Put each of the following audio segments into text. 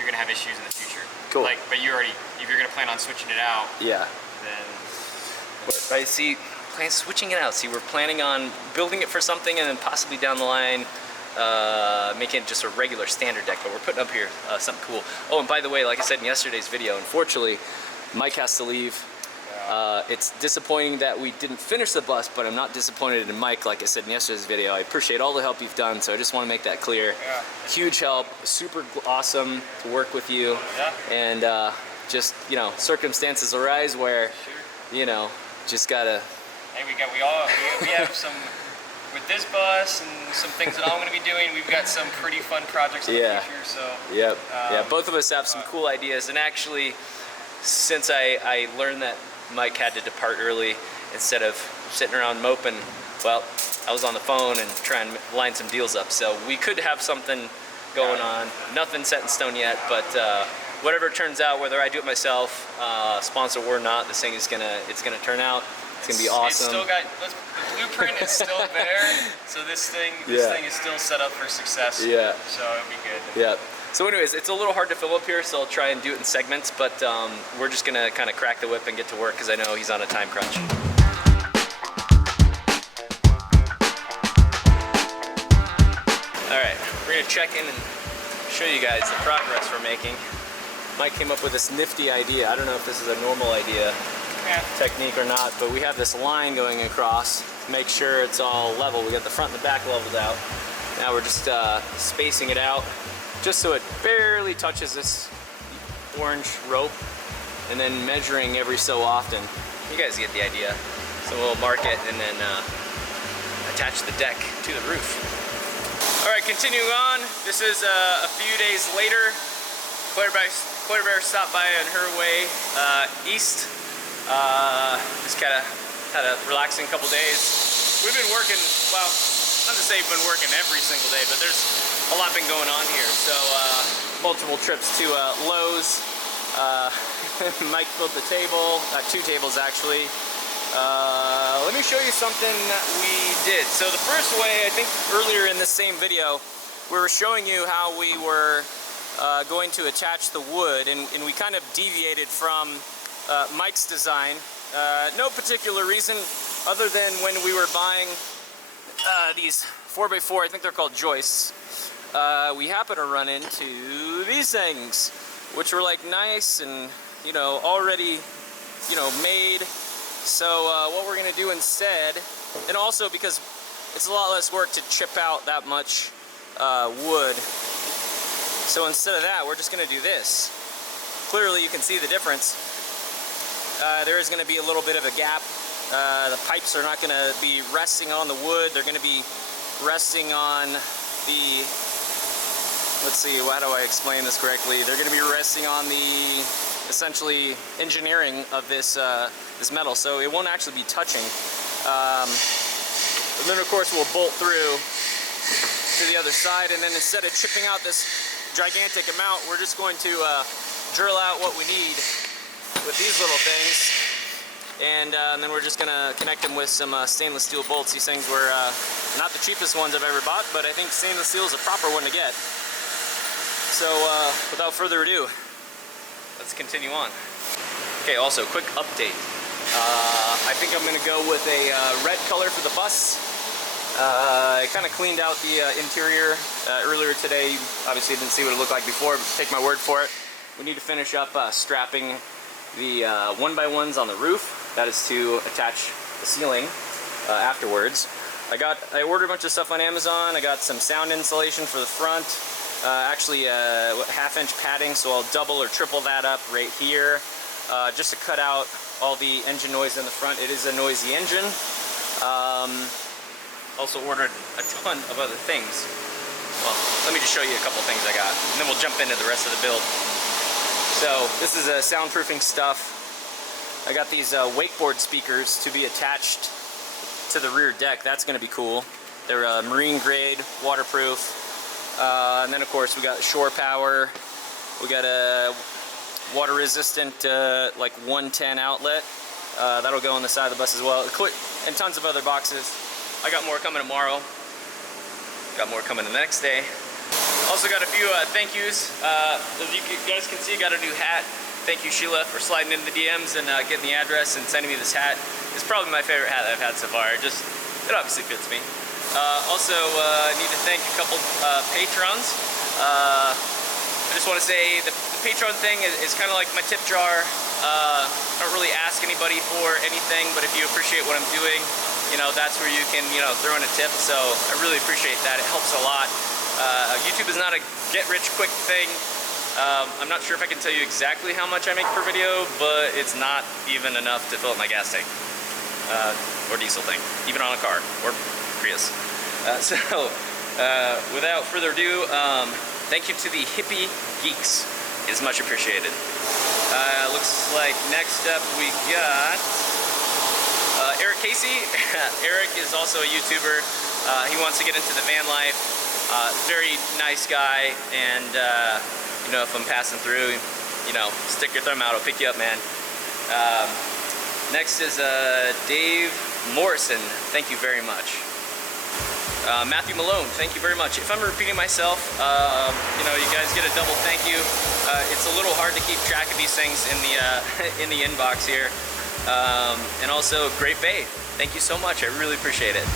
you're gonna have issues in the future. Cool. Like, but you already, if you're gonna plan on switching it out, yeah. then. But I see, switching it out. See, we're planning on building it for something, and then possibly down the line, making it just a regular standard deck. But we're putting up here something cool. Oh, and by the way, like I said in yesterday's video, unfortunately, Mike has to leave. It's disappointing that we didn't finish the bus, but I'm not disappointed in Mike, like I said in yesterday's video. I appreciate all the help you've done, so I just want to make that clear. Yeah. Huge help, super awesome to work with you. Yeah. And just, you know, circumstances arise where, you know, just gotta... Hey, we have some, with this bus and some things that I'm gonna be doing, we've got some pretty fun projects in the future, so. Yep, yeah, both of us have some cool ideas, and actually, since I learned that Mike had to depart early, instead of sitting around moping, well, I was on the phone and trying to line some deals up. So we could have something going on. Nothing set in stone yet, but whatever turns out, whether I do it myself, sponsor or not, this thing is it's gonna turn out. It's gonna be awesome. It's still got, the blueprint is still there, so this thing is still set up for success. Yeah. So it'll be good. Yeah. So anyways, it's a little hard to fill up here, so I'll try and do it in segments, but we're just gonna kind of crack the whip and get to work because I know he's on a time crunch. All right, we're gonna check in and show you guys the progress we're making. Mike came up with this nifty idea. I don't know if this is a normal idea technique or not, but we have this line going across to make sure it's all level. We got the front and the back leveled out. Now we're just spacing it out just so it barely touches this orange rope, and then measuring every so often. You guys get the idea. So we'll mark it and then attach the deck to the roof. All right, continuing on. This is a few days later. Claire Bear stopped by on her way east. Just kind of had a relaxing couple days. We've been working, well, not to say we've been working every single day, but there's a lot been going on here. So multiple trips to Lowe's. Mike built the table, 2 tables actually. Let me show you something that we did. So the first way, I think earlier in this same video, we were showing you how we were going to attach the wood, and we kind of deviated from Mike's design. No particular reason other than when we were buying these 4x4, I think they're called joists, we happened to run into these things, which were like nice and, you know, already, you know, made. So what we're gonna do instead, and also because it's a lot less work to chip out that much wood, so instead of that, we're just gonna do this. Clearly you can see the difference. There is gonna be a little bit of a gap. The pipes are not gonna be resting on the wood, they're gonna be resting on the, let's see, how do I explain this correctly? They're gonna be resting on the, essentially, engineering of this this metal, so it won't actually be touching. And then of course we'll bolt through to the other side, and then instead of chipping out this gigantic amount, we're just going to drill out what we need with these little things, and then we're just gonna connect them with some stainless steel bolts. These things were not the cheapest ones I've ever bought, but I think stainless steel is a proper one to get. So without further ado, let's continue on. Okay, also quick update. I think I'm gonna go with a red color for the bus. I kind of cleaned out the interior earlier today. You obviously didn't see what it looked like before, but take my word for it. We need to finish up strapping the 1x1s on the roof. That is to attach the ceiling afterwards. I ordered a bunch of stuff on Amazon. I got some sound insulation for the front. Actually, 1/2-inch padding, so I'll double or triple that up right here, just to cut out all the engine noise in the front. It is a noisy engine. Also ordered a ton of other things. Well, let me just show you a couple things I got, and then we'll jump into the rest of the build. So this is soundproofing stuff. I got these wakeboard speakers to be attached to the rear deck. That's going to be cool. They're marine grade, waterproof. And then of course we got shore power. We got a water resistant like 110 outlet. That'll go on the side of the bus as well. And tons of other boxes. I got more coming tomorrow. Got more coming the next day. Also got a few thank yous. As you guys can see, got a new hat. Thank you, Sheila, for sliding into the DMs and getting the address and sending me this hat. It's probably my favorite hat that I've had so far. It obviously fits me. Also, need to thank a couple patrons. I just want to say the Patreon thing is kind of like my tip jar. I don't really ask anybody for anything, but if you appreciate what I'm doing, you know, that's where you can, you know, throw in a tip. So I really appreciate that. It helps a lot. YouTube is not a get-rich-quick thing. I'm not sure if I can tell you exactly how much I make per video, but it's not even enough to fill up my gas tank or diesel tank, even on a car or Prius. Without further ado, thank you to the hippie geeks. It's much appreciated. Looks like next up we got Eric Casey. Eric is also a YouTuber. He wants to get into the van life. Very nice guy, and you know, if I'm passing through, you know, stick your thumb out, I'll pick you up, man. Next is Dave Morrison. Thank you very much. Matthew Malone, thank you very much. If I'm repeating myself, you know, you guys get a double thank you. It's a little hard to keep track of these things in the inbox here. And also, Great Bay, thank you so much. I really appreciate it.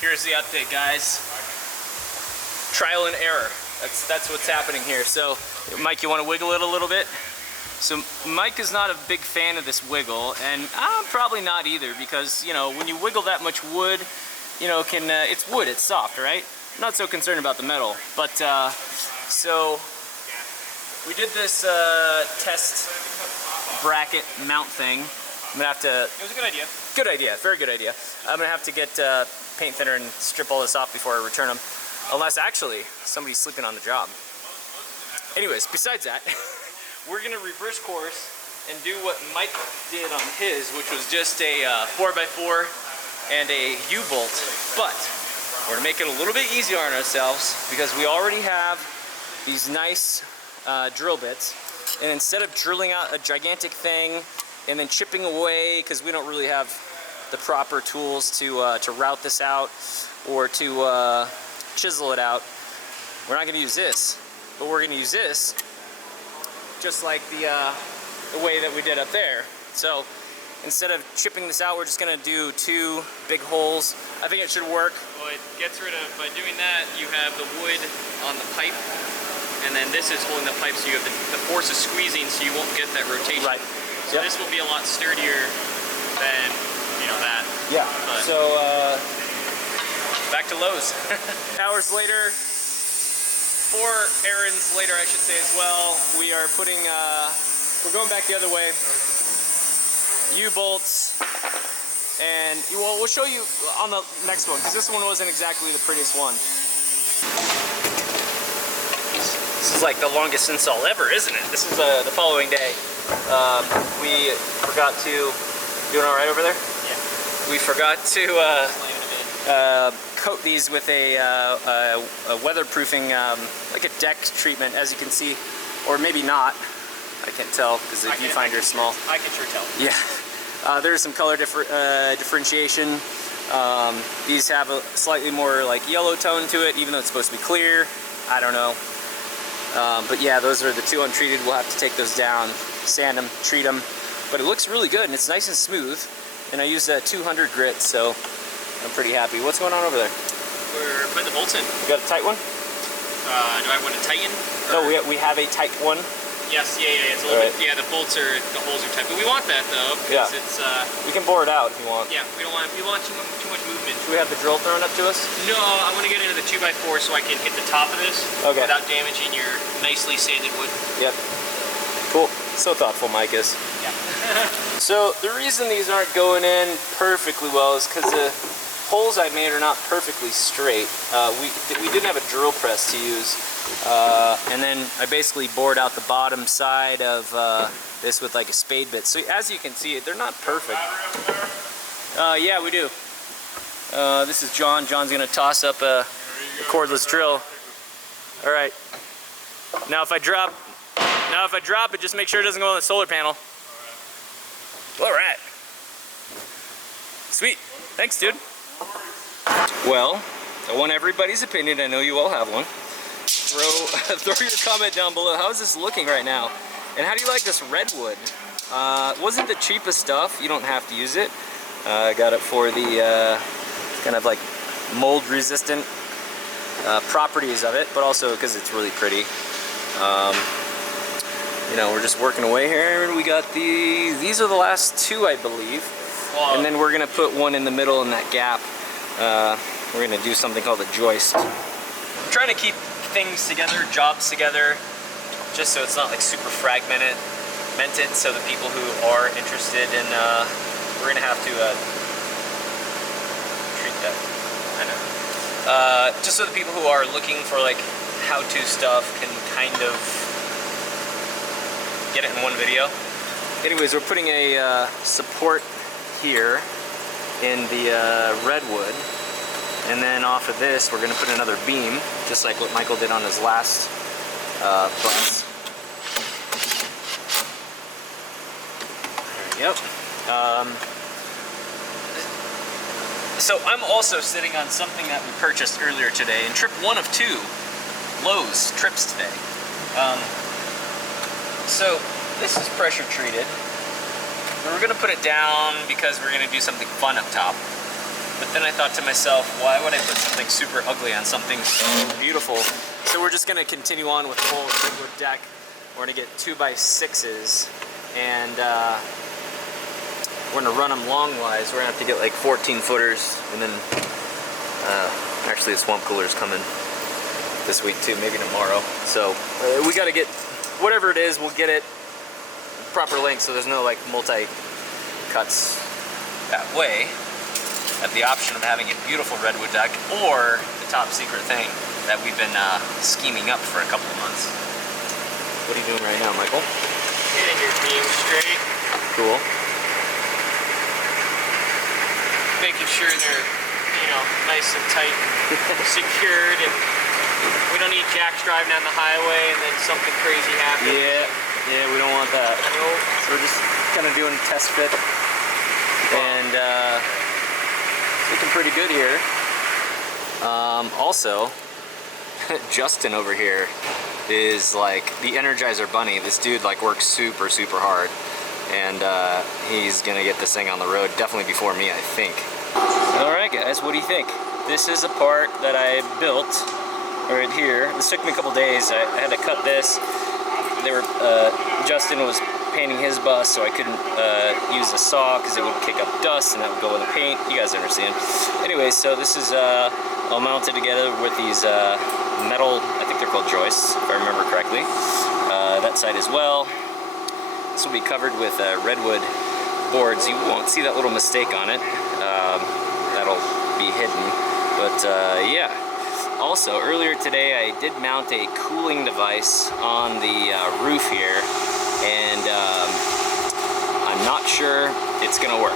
Here's the update, guys. Trial and error. That's what's happening here. So, Mike, you want to wiggle it a little bit? So, Mike is not a big fan of this wiggle, and I'm probably not either, because, you know, when you wiggle that much wood, you know, it's wood, it's soft, right? I'm not so concerned about the metal. But, so, we did this test bracket mount thing. I'm gonna have to... It was a good idea. Good idea, very good idea. I'm gonna have to get paint thinner and strip all this off before I return them. Unless actually, somebody's sleeping on the job. Anyways, besides that, we're gonna reverse course and do what Mike did on his, which was just a 4x4 and a U-bolt. But we're gonna make it a little bit easier on ourselves because we already have these nice drill bits. And instead of drilling out a gigantic thing and then chipping away, because we don't really have the proper tools to route this out or to chisel it out, we're not going to use this, but we're going to use this just like the way that we did up there. So instead of chipping this out, we're just going to do 2 big holes. I think it should work. Well, it gets rid of, by doing that, you have the wood on the pipe, and then this is holding the pipe, so you have the force is squeezing, so you won't get that rotation. Right. So this will be a lot sturdier than, you know, that. Yeah. But so back to Lowe's. Hours later, 4 errands later, I should say as well. We are putting. We're going back the other way. U-bolts, and well, we'll show you on the next one because this one wasn't exactly the prettiest one. This is like the longest install ever, isn't it? This is the following day. We forgot to. Doing all right over there? yeah. We forgot to coat these with a weatherproofing, like a deck treatment, as you can see, or maybe not. I can't tell because the viewfinder is small. I can sure tell. Yeah. There's some color differentiation. These have a slightly more like yellow tone to it, even though it's supposed to be clear. I don't know. But yeah, those are the 2 untreated. We'll have to take those down, sand them, treat them. But it looks really good, and it's nice and smooth. And I used a 200 grit, so I'm pretty happy. What's going on over there? We're putting the bolts in. You got a tight one? Do I want to tighten? No, we have a tight one. Yes, yeah. It's a little bit. Yeah, the holes are tight, but we want that though because it's. You can bore it out if you want. Yeah, we want too much movement. Should we have the drill thrown up to us? No, I'm gonna get into the 2x4 so I can hit the top of this without damaging your nicely sanded wood. Yep. Cool. So thoughtful, Mike is. Yeah. So the reason these aren't going in perfectly well is because the holes I made are not perfectly straight. We didn't have a drill press to use, And then I basically bored out the bottom side of this with like a spade bit. So as you can see, they're not perfect. Yeah, we do. This is John. John's gonna toss up a cordless drill. All right. Now if I drop it, just make sure it doesn't go on the solar panel. All right. Sweet. Thanks, dude. Well, I want everybody's opinion. I know you all have one. Throw your comment down below. How is this looking right now? And how do you like this Redwood? Wasn't the cheapest stuff. You don't have to use it. I got it for the kind of like mold resistant properties of it, but also because it's really pretty. You know, we're just working away here, and we got these are the last two, I believe. Wow. And then we're gonna put one in the middle in that gap. We're gonna do something called a joist. I'm trying to keep things together, jobs together, just so it's not like super fragmented, so the people who are interested in, we're gonna have to treat that, I know. Just so the people who are looking for like how-to stuff can kind of get it in one video. Anyways, we're putting a support here in the Redwood, and then off of this we're going to put another beam, just like what Michael did on his last bus. There we go. So I'm also sitting on something that we purchased earlier today, in trip 1 of 2 Lowe's trips today. So this is pressure treated. We're gonna put it down because we're gonna do something fun up top. But then I thought to myself, why would I put something super ugly on something so beautiful? So we're just gonna continue on with the whole Redwood deck. We're gonna get 2x6s, and we're gonna run them long-wise. We're gonna have to get like 14 footers, and then actually the swamp cooler's coming this week too, maybe tomorrow. So we gotta get whatever it is, we'll get it proper length so there's no like multi-cuts that way. At the option of having a beautiful Redwood deck, or the top secret thing that we've been scheming up for a couple of months. What are you doing right now, Michael? Getting your beam straight. Cool. Making sure they're, you know, nice and tight, secured, and we don't need jacks driving down the highway and then something crazy happens. Yeah, we don't want that. Nope. So we're just kind of doing a test fit, and looking pretty good here. Also, Justin over here is like the Energizer Bunny. This dude like works super hard, and he's gonna get this thing on the road definitely before me, I think. All right, guys, what do you think? This is a part that I built right here. This took me a couple days. I had to cut this. Justin was painting his bus, so I couldn't use a saw because it would kick up dust and that would go with the paint. You guys understand. Anyway, so this is all mounted together with these metal, I think they're called joists, if I remember correctly. That side as well. This will be covered with Redwood boards. You won't see that little mistake on it. That'll be hidden. But yeah. Also, earlier today I did mount a cooling device on the roof here, and I'm not sure it's gonna work,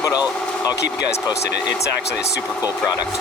but I'll keep you guys posted. It's actually a super cool product.